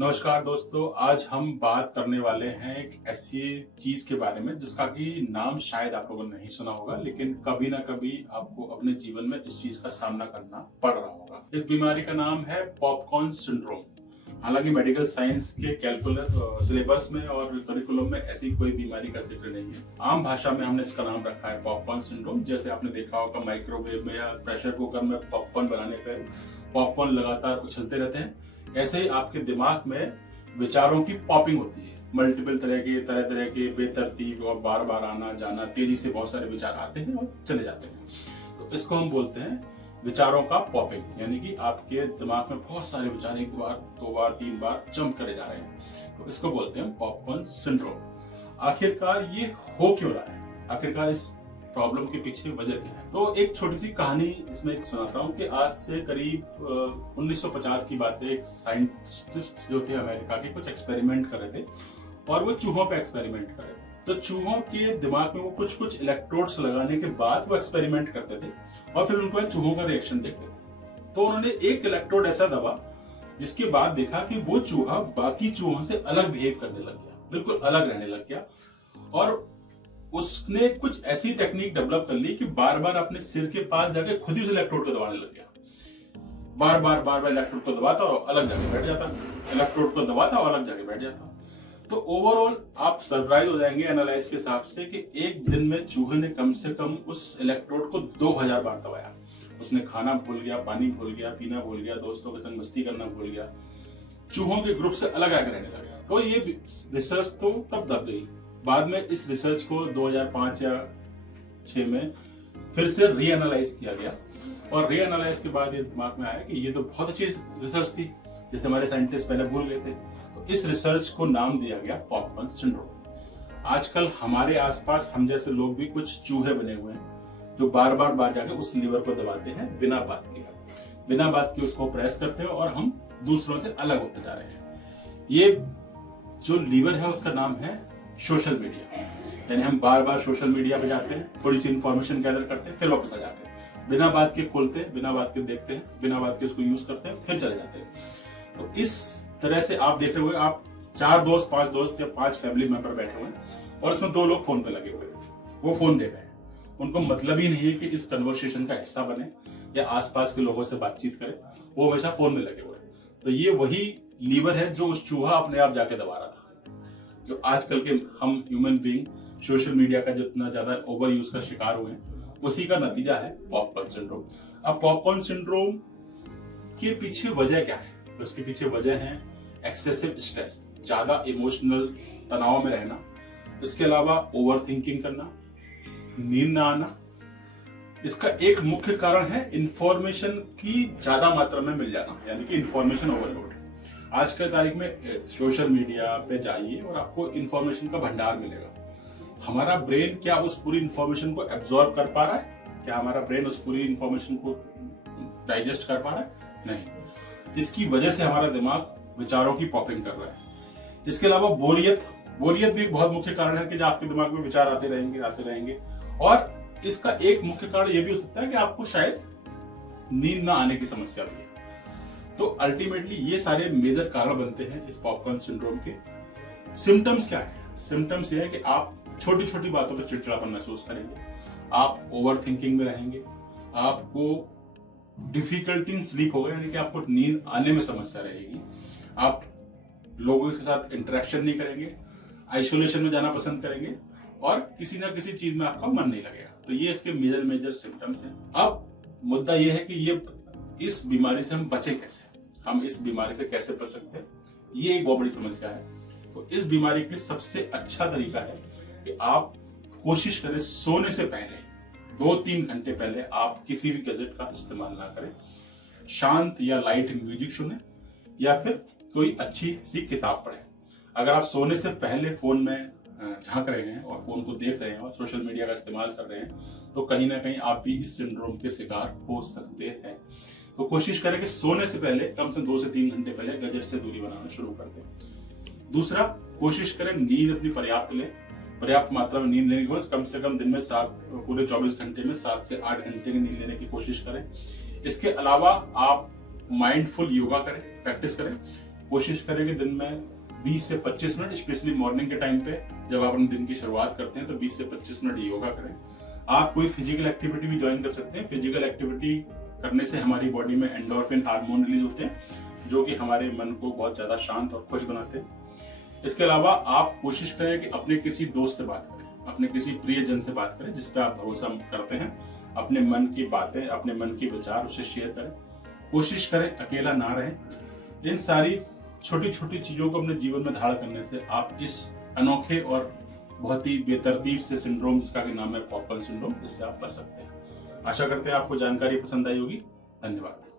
नमस्कार दोस्तों, आज हम बात करने वाले हैं एक ऐसी चीज के बारे में जिसका कि नाम शायद आप लोगों ने नहीं सुना होगा, लेकिन कभी ना कभी आपको अपने जीवन में इस चीज का सामना करना पड़ रहा होगा। इस बीमारी का नाम है पॉपकॉर्न सिंड्रोम। हालांकि मेडिकल साइंस के कैलकुलर सिलेबस में और करिकुलम में ऐसी कोई बीमारी का जिक्र नहीं है। आम भाषा में हमने इसका नाम रखा है पॉपकॉर्न सिंड्रोम। जैसे आपने देखा होगा माइक्रोवेव में या प्रेशर कुकर में पॉपकॉर्न बनाने पर पॉपकॉर्न लगातार उछलते रहते हैं, ऐसे ही आपके दिमाग में विचारों की पॉपिंग होती है। मल्टीपल तरह के बेतरतीब और बार बार आना जाना, तेजी से बहुत सारे विचार आते हैं और चले जाते हैं। तो इसको हम बोलते हैं विचारों का पॉपिंग, यानी कि आपके दिमाग में बहुत सारे विचार एक बार, दो बार, तीन बार जंप करे जा रहे हैं। तो इसको बोलते हैं पॉपकॉर्न सिंड्रोम। आखिरकार ये हो क्यों रहा है? आखिरकार इस प्रॉब्लम के पीछे वजह क्या है? तो एक छोटी सी कहानी इसमें सुनाता हूँ कि आज से करीब 1950 की बात है। एक साइंटिस्ट जो थे अमेरिका के, कुछ एक्सपेरिमेंट कर रहे थे और वो चूहों पे एक्सपेरिमेंट कर रहे थे। तो चूहों के दिमाग में वो कुछ इलेक्ट्रोड्स लगाने के बाद वो एक्सपेरिमेंट करते थे और फिर उनको चूहों का रिएक्शन देखते थे। तो उन्होंने एक इलेक्ट्रोड ऐसा दबा जिसके बाद देखा कि वो चूहा बाकी चूहों से अलग बिहेव करने लग गया, बिल्कुल अलग रहने लग गया। और उसने कुछ ऐसी टेक्निक डेवलप कर ली कि बार बार अपने सिर के पास जाके खुद ही उस इलेक्ट्रोड को दबाने लग गया। बार बार इलेक्ट्रोड को दबाता और अलग जाके बैठ जाता, इलेक्ट्रोड को दबाता और अलग जाके बैठ जाता। तो ओवरऑल आप सरप्राइज हो जाएंगे एनालाइज के हिसाब से कि एक दिन में चूहे ने कम से कम उस इलेक्ट्रोड को 2000 बार दबाया। उसने खाना भूल गया, पानी भूल गया, पीना भूल गया, दोस्तों के संग मस्ती करना भूल गया, चूहों के ग्रुप से अलग आकर रहने लगा। तो ये रिसर्च तो तब दब गई। बाद में इस रिसर्च को 2005 या 6 में फिर से रीएनालाइज किया गया और रीएनालाइज के बाद ये दिमाग में आया कि ये तो बहुत अच्छी रिसर्च थी, जैसे हमारे साइंटिस्ट पहले भूल गए थे। तो इस रिसर्च को नाम दिया गया पॉपकॉर्न सिंड्रोम। आजकल हमारे आसपास हम जैसे लोग भी कुछ चूहे बने हुए हैं जो बार बार जाके उस लीवर को दबाते हैं बिना बात के उसको प्रेस करते हैं और हम दूसरों से अलग होते जा रहे हैं। ये जो लीवर है उसका नाम है सोशल मीडिया। यानी हम बार बार सोशल मीडिया पे जाते हैं, थोड़ी सी इंफॉर्मेशन गैदर करते हैं, फिर वापस आ जाते हैं, बिना बात के खोलते हैं, बिना बात के देखते हैं, बिना बात के उसको यूज करते हैं, फिर चले जाते हैं। तो इस तरह से आप देख रहे होंगे, आप 4 दोस्त, 5 दोस्त या 5 फैमिली मेंबर बैठे हुए हैं और इसमें 2 लोग फोन पे लगे हुए हैं, वो फोन देख रहे हैं। उनको मतलब ही नहीं है कि इस कन्वर्सेशन का हिस्सा बने या आसपास के लोगों से बातचीत करें, वो हमेशा फोन में लगे हुए हैं। तो ये वही लीवर है जो उस चूहा अपने आप जाके दबा रहा था। जो आजकल के हम ह्यूमन बीइंग सोशल मीडिया का जितना ज्यादा ओवर यूज का शिकार हुए हैं, उसी का नतीजा है पॉपकॉर्न सिंड्रोम। अब पॉपकॉर्न सिंड्रोम के पीछे वजह क्या है? तो इसके पीछे वजह है एक्सेसिव स्ट्रेस, ज्यादा इमोशनल तनाव में रहना, इसके अलावा ओवर थिंकिंग करना, नींद ना आना। इसका एक मुख्य कारण है इंफॉर्मेशन की ज्यादा मात्रा में मिल जाना, यानी कि इंफॉर्मेशन ओवरलोड। आज के तारीख में सोशल मीडिया पे जाइए और आपको इंफॉर्मेशन का भंडार मिलेगा। हमारा ब्रेन क्या उस पूरी इंफॉर्मेशन को एब्जॉर्ब कर पा रहा है? क्या हमारा ब्रेन उस पूरी इंफॉर्मेशन को डाइजेस्ट कर पा रहा है? नहीं। इसकी वजह से हमारा दिमाग विचारों की पॉपिंग कर रहा है। इसके अलावा बोरियत भी एक बहुत मुख्य कारण है कि आपके दिमाग में विचार आते रहेंगे। और इसका एक मुख्य कारण यह भी हो सकता है कि आपको शायद नींद ना आने की समस्या भी है। तो अल्टीमेटली ये सारे मेजर कारण बनते हैं इस पॉपकॉर्न सिंड्रोम के। सिम्टम्स क्या है? सिम्टम्स ये है कि आप छोटी छोटी बातों पर चिड़चिड़ापन महसूस करेंगे, आप ओवर थिंकिंग में रहेंगे, आपको डिफिकल्टी इन स्लीप होगा, यानी कि आपको नींद आने में समस्या रहेगी, आप लोगों के साथ इंटरेक्शन नहीं करेंगे, आइसोलेशन में जाना पसंद करेंगे और किसी ना किसी चीज में आपका मन नहीं लगेगा। तो ये इसके मेजर सिम्टम्स हैं। अब मुद्दा ये है कि ये इस बीमारी से हम बचे कैसे, हम इस बीमारी से कैसे बच सकते हैं, ये एक बहुत बड़ी समस्या है। तो इस बीमारी के लिए सबसे अच्छा तरीका है कि आप कोशिश करें सोने से पहले 2-3 घंटे पहले आप किसी भी गैजेट का इस्तेमाल ना करें। शांत या लाइट म्यूजिक सुने या फिर कोई अच्छी सी किताब पढ़ें। अगर आप सोने से पहले फोन में झांक रहे हैं और फोन को देख रहे हैं और सोशल मीडिया का इस्तेमाल कर रहे हैं, तो कहीं ना कहीं आप भी इस सिंड्रोम के शिकार हो सकते हैं। तो कोशिश करें कि सोने से पहले कम से 2 से 3 घंटे पहले गैजेट से दूरी बनाना शुरू कर दें। दूसरा, कोशिश करें नींद अपनी पर्याप्त मात्रा में नींद लेने की कोशिश, कम से कम दिन में पूरे 24 घंटे में 7 से 8 घंटे की नींद लेने की कोशिश करें। इसके अलावा आप माइंडफुल योगा करें, प्रैक्टिस करें। कोशिश करें कि दिन में 20 से 25 मिनट, स्पेशली मॉर्निंग के टाइम पे जब आप अपने दिन की शुरुआत करते हैं, तो 20 से 25 मिनट योगा करें। आप कोई फिजिकल एक्टिविटी भी ज्वाइन कर सकते हैं। फिजिकल एक्टिविटी करने से हमारी बॉडी में एंडोर्फिन हार्मोन रिलीज होते हैं, जो कि हमारे मन को बहुत ज्यादा शांत और खुश बनाते हैं। इसके अलावा आप कोशिश करें कि अपने किसी दोस्त से बात करें, अपने किसी प्रियजन से बात करें जिस पे आप भरोसा करते हैं। अपने मन की बातें, अपने मन के विचार उसे शेयर करें। कोशिश करें अकेला ना रहें। इन सारी छोटी छोटी चीजों को अपने जीवन में धारण करने से आप इस अनोखे और बहुत ही बेतरतीब से सिंड्रोम, जिसका कि नाम है पॉपकॉर्न सिंड्रोम, इससे आप बच सकते हैं। आशा करते हैं आपको जानकारी पसंद आई होगी। धन्यवाद।